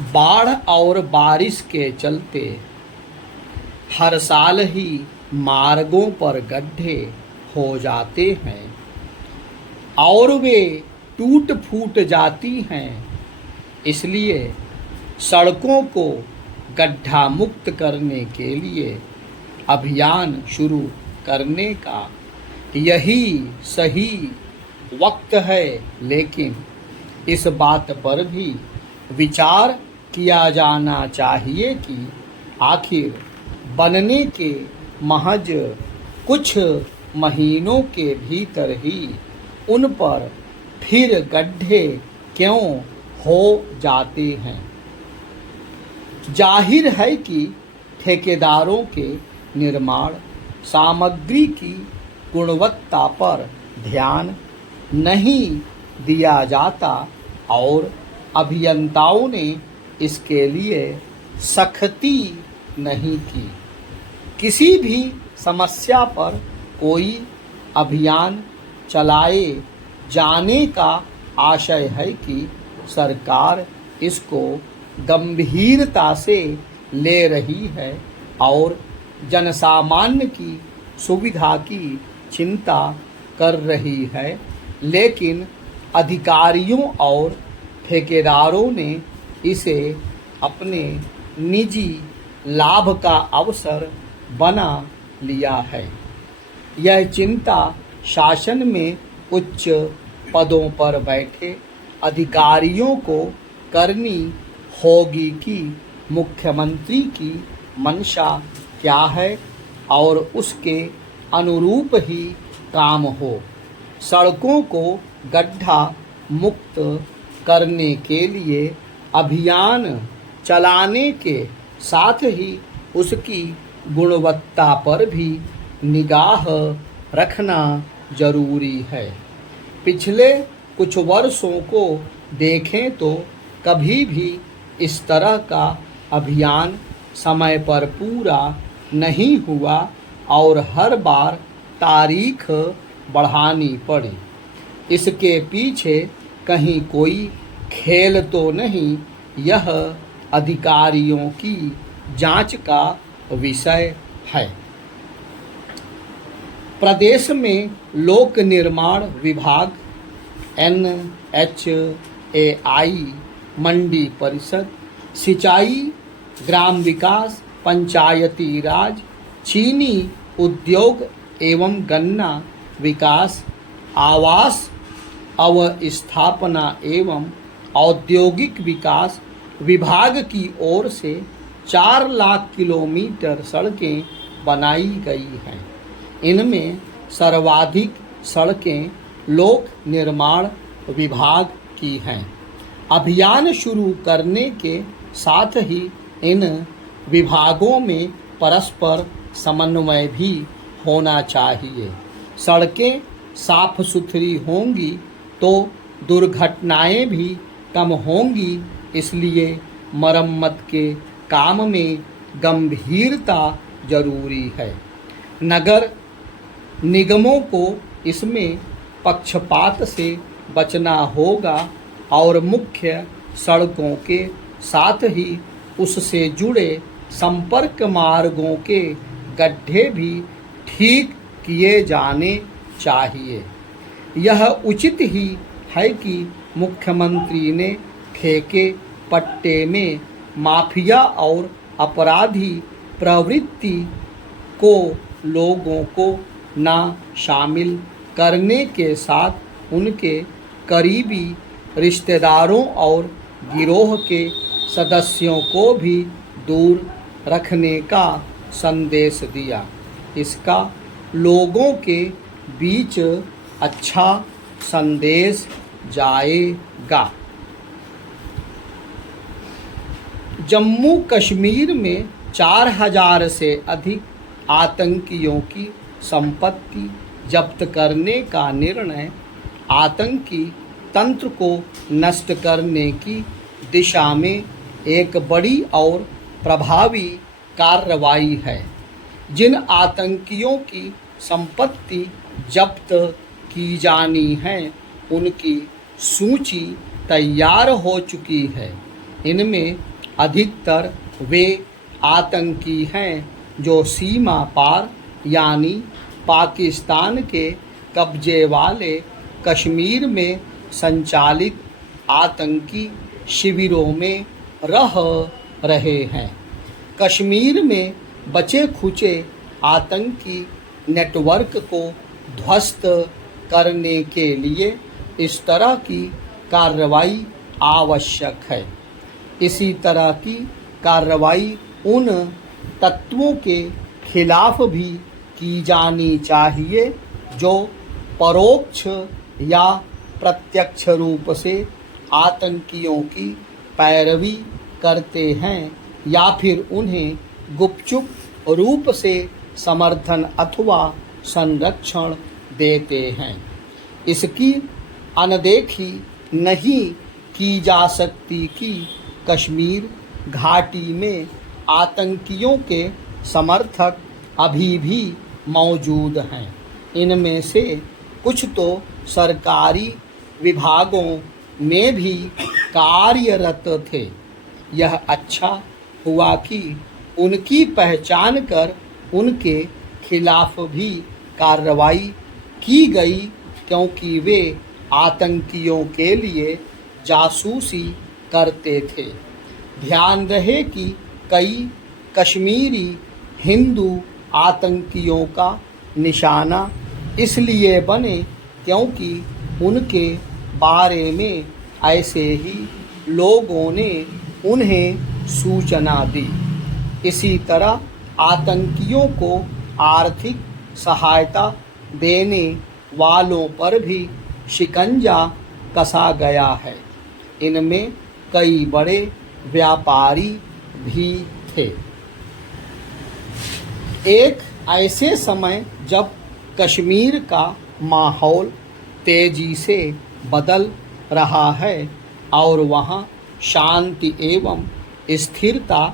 बाढ़ और बारिश के चलते हर साल ही मार्गों पर गड्ढे हो जाते हैं और वे टूट फूट जाती हैं। इसलिए सड़कों को गड्ढा मुक्त करने के लिए अभियान शुरू करने का यही सही वक्त है। लेकिन इस बात पर भी विचार किया जाना चाहिए कि आखिर बनने के महज कुछ महीनों के भीतर ही उन पर फिर गड्ढे क्यों हो जाते हैं। जाहिर है कि ठेकेदारों के निर्माण सामग्री की गुणवत्ता पर ध्यान नहीं दिया जाता और अभियंताओं ने इसके लिए सख्ती नहीं की। किसी भी समस्या पर कोई अभियान चलाए जाने का आशय है कि सरकार इसको गंभीरता से ले रही है और जनसामान्य की सुविधा की चिंता कर रही है। लेकिन अधिकारियों और ठेकेदारों ने इसे अपने निजी लाभ का अवसर बना लिया है। यह चिंता शासन में उच्च पदों पर बैठे अधिकारियों को करनी होगी कि मुख्यमंत्री की मंशा क्या है और उसके अनुरूप ही काम हो। सड़कों को गड्ढा मुक्त करने के लिए अभियान चलाने के साथ ही उसकी गुणवत्ता पर भी निगाह रखना जरूरी है। पिछले कुछ वर्षों को देखें तो कभी भी इस तरह का अभियान समय पर पूरा नहीं हुआ और हर बार तारीख बढ़ानी पड़ी। इसके पीछे कहीं कोई खेल तो नहीं, यह अधिकारियों की जांच का विषय है। प्रदेश में लोक निर्माण विभाग, NHAI, मंडी परिषद, सिंचाई, ग्राम विकास, पंचायती राज, चीनी उद्योग एवं गन्ना विकास, आवास अवस्थापना एवं औद्योगिक विकास विभाग की ओर से 4 लाख किलोमीटर सड़कें बनाई गई हैं। इनमें सर्वाधिक सड़कें लोक निर्माण विभाग की हैं। अभियान शुरू करने के साथ ही इन विभागों में परस्पर समन्वय भी होना चाहिए। सड़कें साफ सुथरी होंगी तो दुर्घटनाएं भी कम होंगी। इसलिए मरम्मत के काम में गंभीरता जरूरी है। नगर निगमों को इसमें पक्षपात से बचना होगा और मुख्य सड़कों के साथ ही उससे जुड़े संपर्क मार्गों के गड्ढे भी ठीक किए जाने चाहिए। यह उचित ही है कि मुख्यमंत्री ने ठेके पट्टे में माफिया और अपराधी प्रवृत्ति को लोगों को ना शामिल करने के साथ उनके करीबी रिश्तेदारों और गिरोह के सदस्यों को भी दूर रखने का संदेश दिया। इसका लोगों के बीच अच्छा संदेश जाएगा। जम्मू कश्मीर में 4000 से अधिक आतंकियों की संपत्ति जब्त करने का निर्णय आतंकी तंत्र को नष्ट करने की दिशा में एक बड़ी और प्रभावी कार्रवाई है। जिन आतंकियों की संपत्ति जब्त की जानी है उनकी सूची तैयार हो चुकी है। इनमें अधिकतर वे आतंकी हैं जो सीमा पार यानी पाकिस्तान के कब्जे वाले कश्मीर में संचालित आतंकी शिविरों में रह रहे हैं। कश्मीर में बचे खुचे आतंकी नेटवर्क को ध्वस्त करने के लिए इस तरह की कार्रवाई आवश्यक है। इसी तरह की कार्रवाई उन तत्वों के खिलाफ भी की जानी चाहिए जो परोक्ष या प्रत्यक्ष रूप से आतंकियों की पैरवी करते हैं या फिर उन्हें गुपचुप रूप से समर्थन अथवा संरक्षण देते हैं। इसकी अनदेखी नहीं की जा सकती कि कश्मीर घाटी में आतंकियों के समर्थक अभी भी मौजूद हैं। इनमें से कुछ तो सरकारी विभागों में भी कार्यरत थे। यह अच्छा हुआ कि उनकी पहचान कर उनके खिलाफ भी कार्रवाई की गई, क्योंकि वे आतंकियों के लिए जासूसी करते थे। ध्यान रहे कि कई कश्मीरी हिंदू आतंकियों का निशाना इसलिए बने क्योंकि उनके बारे में ऐसे ही लोगों ने उन्हें सूचना दी। इसी तरह आतंकियों को आर्थिक सहायता देने वालों पर भी शिकंजा कसा गया है। इनमें कई बड़े व्यापारी भी थे। एक ऐसे समय जब कश्मीर का माहौल तेजी से बदल रहा है और वहाँ शांति एवं स्थिरता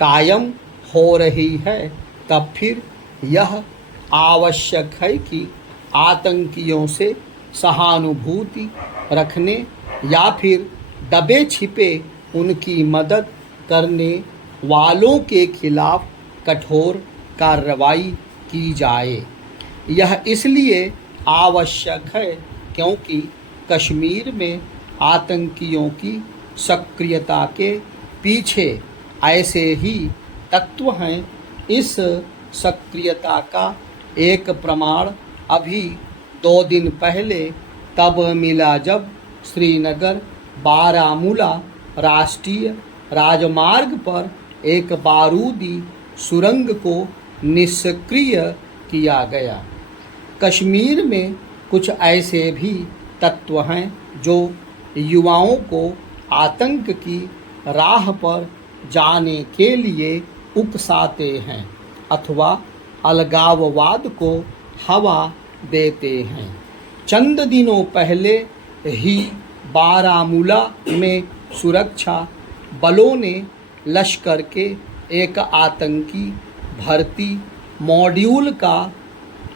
कायम हो रही है, तब फिर यह आवश्यक है कि आतंकियों से सहानुभूति रखने या फिर दबे छिपे उनकी मदद करने वालों के खिलाफ कठोर कार्रवाई की जाए। यह इसलिए आवश्यक है क्योंकि कश्मीर में आतंकियों की सक्रियता के पीछे ऐसे ही तत्व हैं। इस सक्रियता का एक प्रमाण अभी 2 दिन पहले तब मिला जब श्रीनगर बारामूला राष्ट्रीय राजमार्ग पर एक बारूदी सुरंग को निष्क्रिय किया गया। कश्मीर में कुछ ऐसे भी तत्व हैं जो युवाओं को आतंक की राह पर जाने के लिए उकसाते हैं अथवा अलगाववाद को हवा देते हैं। चंद दिनों पहले ही बारामूला में सुरक्षा बलों ने लश्कर के एक आतंकी भर्ती मॉड्यूल का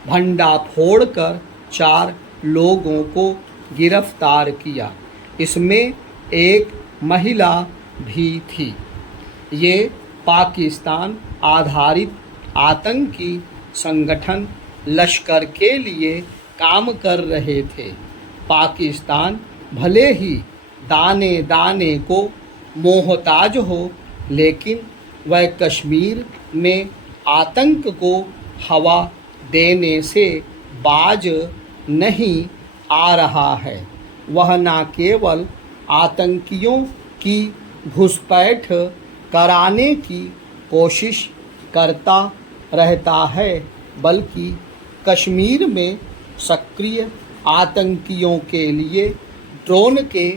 भंडाफोड़ कर 4 लोगों को गिरफ्तार किया। इसमें एक महिला भी थी। ये पाकिस्तान आधारित आतंकी संगठन लश्कर के लिए काम कर रहे थे। पाकिस्तान भले ही दाने दाने को मोहताज हो, लेकिन वह कश्मीर में आतंक को हवा देने से बाज नहीं आ रहा है। वह न केवल आतंकियों की घुसपैठ कराने की कोशिश करता रहता है, बल्कि कश्मीर में सक्रिय आतंकियों के लिए ड्रोन के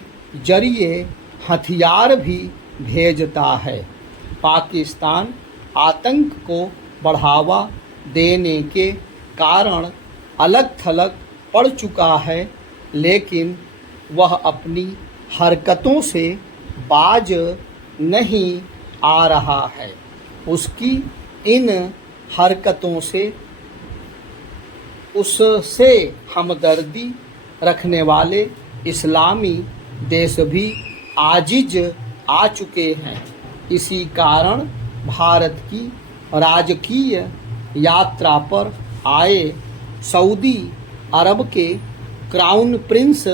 जरिए हथियार भी भेजता है। पाकिस्तान आतंक को बढ़ावा देने के कारण अलग थलग पड़ चुका है, लेकिन वह अपनी हरकतों से बाज नहीं आ रहा है। उसकी इन हरकतों से उससे हमदर्दी रखने वाले इस्लामी देश भी आजिज आ चुके हैं। इसी कारण भारत की राजकीय यात्रा पर आए सऊदी अरब के क्राउन प्रिंस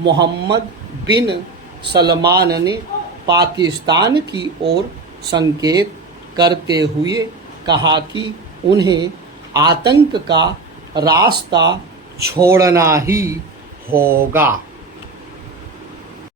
मोहम्मद बिन सलमान ने पाकिस्तान की ओर संकेत करते हुए कहा कि उन्हें आतंक का रास्ता छोड़ना ही होगा।